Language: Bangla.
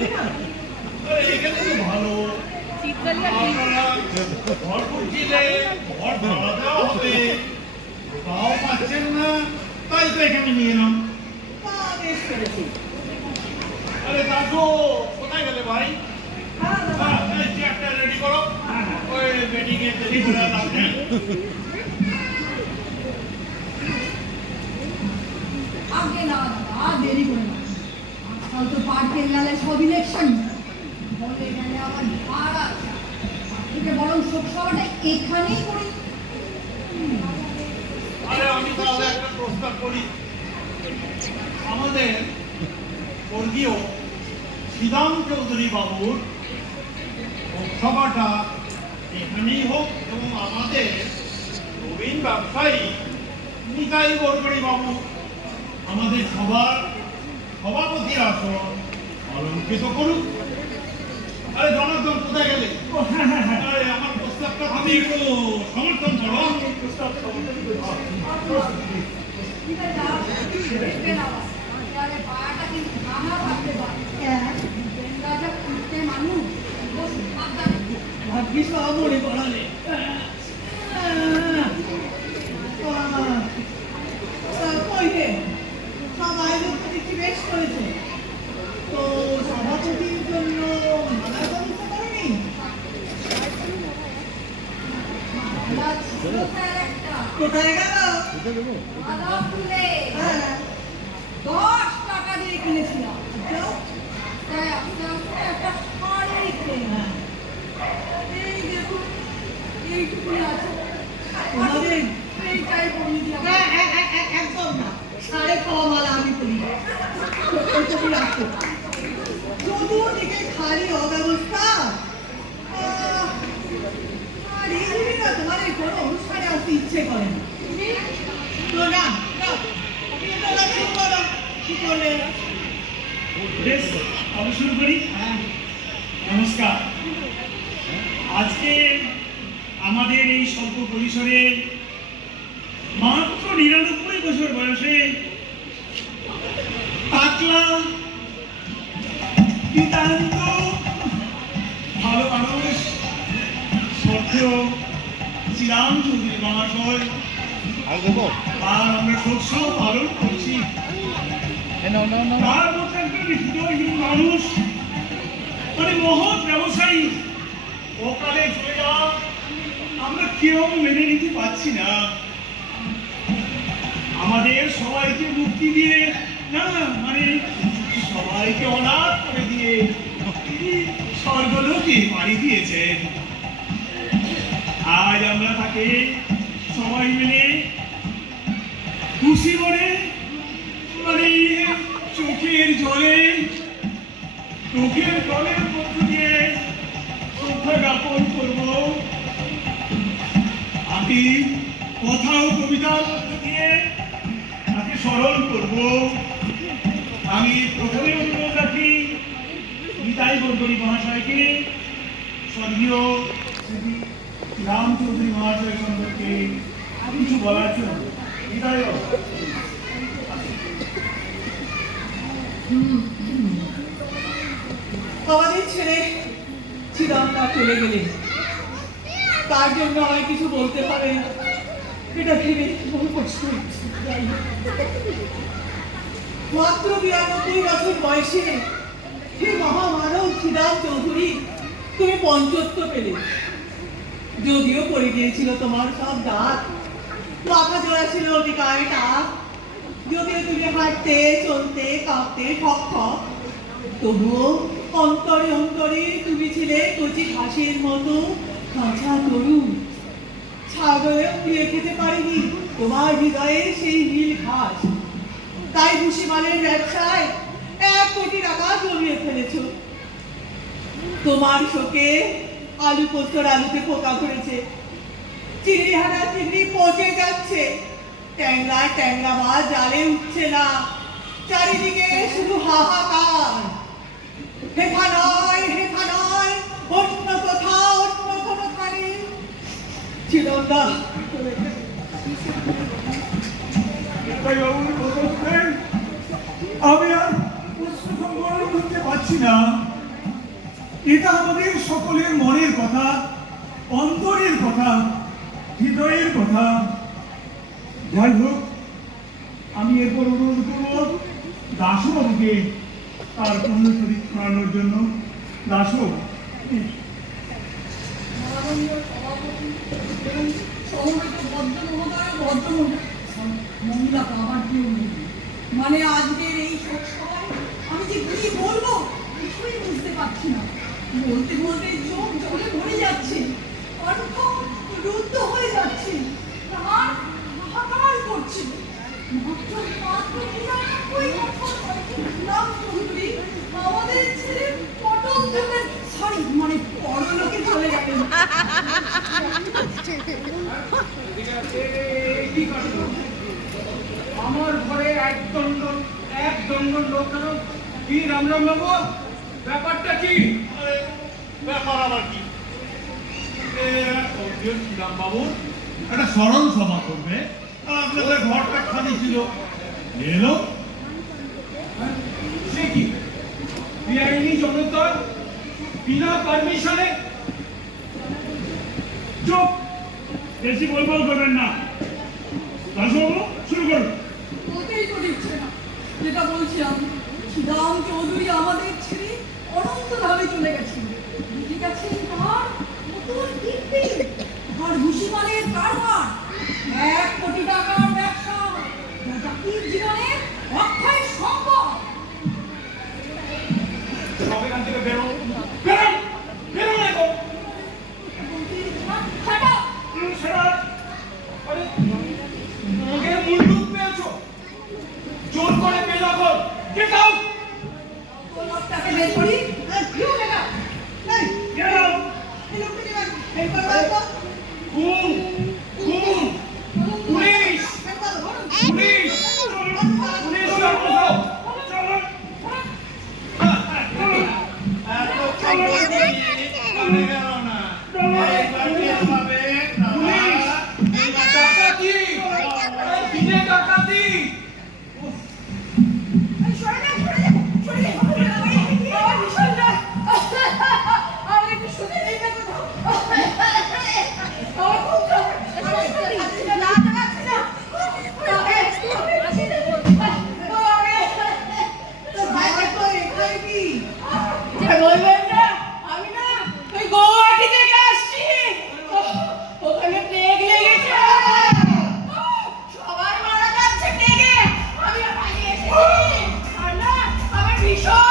এখানে তো ভালো ভরপুর ছিলে ঘর ভাড়া দেওয়া হবে, তাও পাচ্ছেন না, তাই তো এখানে নিয়ে এলাম। আরে দাদু কোথায় গেলে ভাই? চেয়ারটা রেডি করো, ওই বেডিং এ দেরি করে লাভ নেই। আগে না দাদা, দেরি করে না। আজকাল তো পার্কের মেলায় সব ইলেকশন বলে গেলে আমার ভাড়া থেকে বরং শোকসভাটা এখানেই করি। আরে আমি তাহলে একটা প্রস্তাব করি, আমাদের স্বর্গীয় শ্রীরাম চৌধুরী বাবুর সভাটা এখানেই হোক এবং আমাদের প্রবীণ ব্যবসায়ী নিতাই গড়করি বাবু আমাদের সবার সভাপতি আসন অলঙ্কৃত করুক। আরে জনার্দন কোথায় গেলে? আরে আমার প্রস্তাবটা আমি একটু সমর্থন করো। প্রস্তাব সমর্থন ভাগ্যিস বাবা মনে পড়ালে। সবাই লোকটা দেখি বেশ করেছে, তো সভাপতির জন্য মালার ব্যবস্থা করেনি? কোথায় গেল? 10 টাকা দিয়ে কিনেছিলাম, তাই আস্তে আস্তে একটা শাড়ি কিনে এই দেখুন এইটুকুনি আছে। এইটাই পরিয়ে দিলাম। একদম না, 6.5 মালা আমি করি। চতুর্দিকে খালি অব্যবস্থা। আর এই না তোমার এই কোনো অনুষ্ঠানে আসতে ইচ্ছে করে না। তো না কি করলে? বেশ, আমি শুরু করি। নমস্কার। আজকে আমাদের এই স্বল্প পরিসরে মাত্র 99 বছর বয়সে পাতলা নিতান্ত ভালো মানুষ শ্রদ্ধেয় শ্রীরাম চৌধুরী মহাশয় আর আমরা শোক পালন করছি। তার মধ্যে একজন হৃদয়হীন মানুষ, মানে মহৎ ব্যবসায়ী ওকালে চলে যাওয়া আমরা কেউ মেনে নিতে পারছি না। আমাদের সবাইকে মুক্তি দিয়ে, না মানে সবাইকে অনাথ করে দিয়ে তিনি স্বর্গলোকে পাড়ি দিয়েছেন। আজ আমরা তাকে সবাই মিলে খুশি মনে, মানে চোখের জলের মধ্য দিয়ে শ্রদ্ধা জ্ঞাপন করব। আমি কথা ও কবিতার মধ্য দিয়ে তাকে স্মরণ করব। আমি প্রথমে অনুরোধ রাখি নিতাই গড়করি মহাশয়কে স্বর্গীয় শ্রী রাম চৌধুরী মহাশয় সম্পর্কে কিছু বলার জন্য। নিতাই আমাদের ছেড়ে শ্রীরামদা চলে গেলেন, তার জন্য আমায় কিছু বলতে পারেন এটা ভেবে বহু কষ্ট হচ্ছে। মাত্র 92 বছর বয়সে হে মহামানব শ্রীরাম চৌধুরী তুমি পঞ্চত্ব পেলে। যদিও করে দিয়েছিল তোমার সব দাঁত, মাথা জোড়া ছিল অধিকায় টাক, যদিও তুমি হাঁটতে চলতে কাঁপতে ঠক ঠক, তবুও অন্তরে অন্তরে তুমি ছিলে কচি ঘাসের মতো কাঁচা তরুণ। ছাগলে উড়িয়ে খেতে পারিনি তোমার হৃদয়ে সেই নীল ঘাস, তাই ভুসিমালের ব্যবসায় 1 কোটি টাকা জমিয়ে ফেলেছ। তোমার শোকে আলু পোস্তর আলুতে পোকা ধরেছে, চিড়িহারা চিংড়ি পচে যাচ্ছে, ট্যাংরা ট্যাংরা মাছ জালে উঠছে না, চারিদিকে শুধু হাহাকার। হেথা নয় অন্য কোথাও অন্য কোনোখানে। চিরন্দা আমি আর প্রশ্ন সংগ্রহ করতে পারছি না। এটা আমাদের সকলের মনের কথা, অন্তরের কথা, হৃদয়ের কথা। যাই হোক, আমি এরপর অনুরোধ করব দাসবাবুকে তার পুণ্যচরিত শোনানোর জন্য। দাসবাবু, মাননীয় সভাপতি এবং সমবেত ভদ্র মহোদয়, ভদ্র মহিলা আমার প্রিয় মহিলা, মানে আজকের এই শোক সভায় আমি যে কি বলবো কিছুই বুঝতে পারছি না। বলতে বলতে চোখ জলে ভরে যাচ্ছে, কণ্ঠ রুদ্ধ হয়ে যাচ্ছে, প্রাণ হাহাকার করছে। মাত্র 99 বছর নাম চৌধুরী আমাদের ছেলে পটল যুগের মানে পরলোকে চলে গেলেন। আমার ঘরে এক দণ্ড লোক কেন? কি রাম বাবু, ব্যাপারটা কি? আরে ব্যাপার আবার কি? বাবুর একটা স্মরণ সভা করবে, আপনাদের ঘরটা খালি ছিল, এলো। সে কি বেআইনি জনতার বিনা পারমিশনে? চুপ, বেশি বলবল করবেন না। দাসবাবু, শুরু করুন। বলতেই তো দিচ্ছে না। যেটা বলছিলাম, রাম চৌধুরী আমাদের ছেড়ে অনন্ত ধামে চলে গেছেন। ঠিক আছে, তার নতুন কীর্তি, আর ভূষিমানের কারবার, 1 কোটি টাকার ব্যবসা, জাতির জীবনের অক্ষয় সম্পদ। সব এখান থেকে বেরোন, বেরোন, বেরোন এখন। Shut up! আরে এর মুল্লুক পেয়েছো, জোর করে বেদখল। Get out. ও লোকটাকে বের করি। You get out! এই, Get out! এই লোকটাকে বের করো। খুন, খুন, পুলিশ, পুলিশ, পুলিশ সর্বসব। এত খবর দিয়ে কানে গেল না। এইবার টের পাবে, পুলিশ, ডাকাতি, দিনে ডাকাতি। এই সরে যা, সরে যা, সরে যা। আমার ভীষণ রাগ। আমার একটু শুনে নেই না কোথাও। আমার খুব রাগ। আমার শুনতে পাচ্ছি না, না পাচ্ছি না। তোর ভাইকে তো এখানে কি? বলবেন না, আমি না ওই গৌহাটি থেকে আসছি। ওখানে প্লেগ লেগেছে। সবাই মারা যাচ্ছে প্লেগে। আমি পালিয়ে এসেছি। আর না, আমার ভীষণ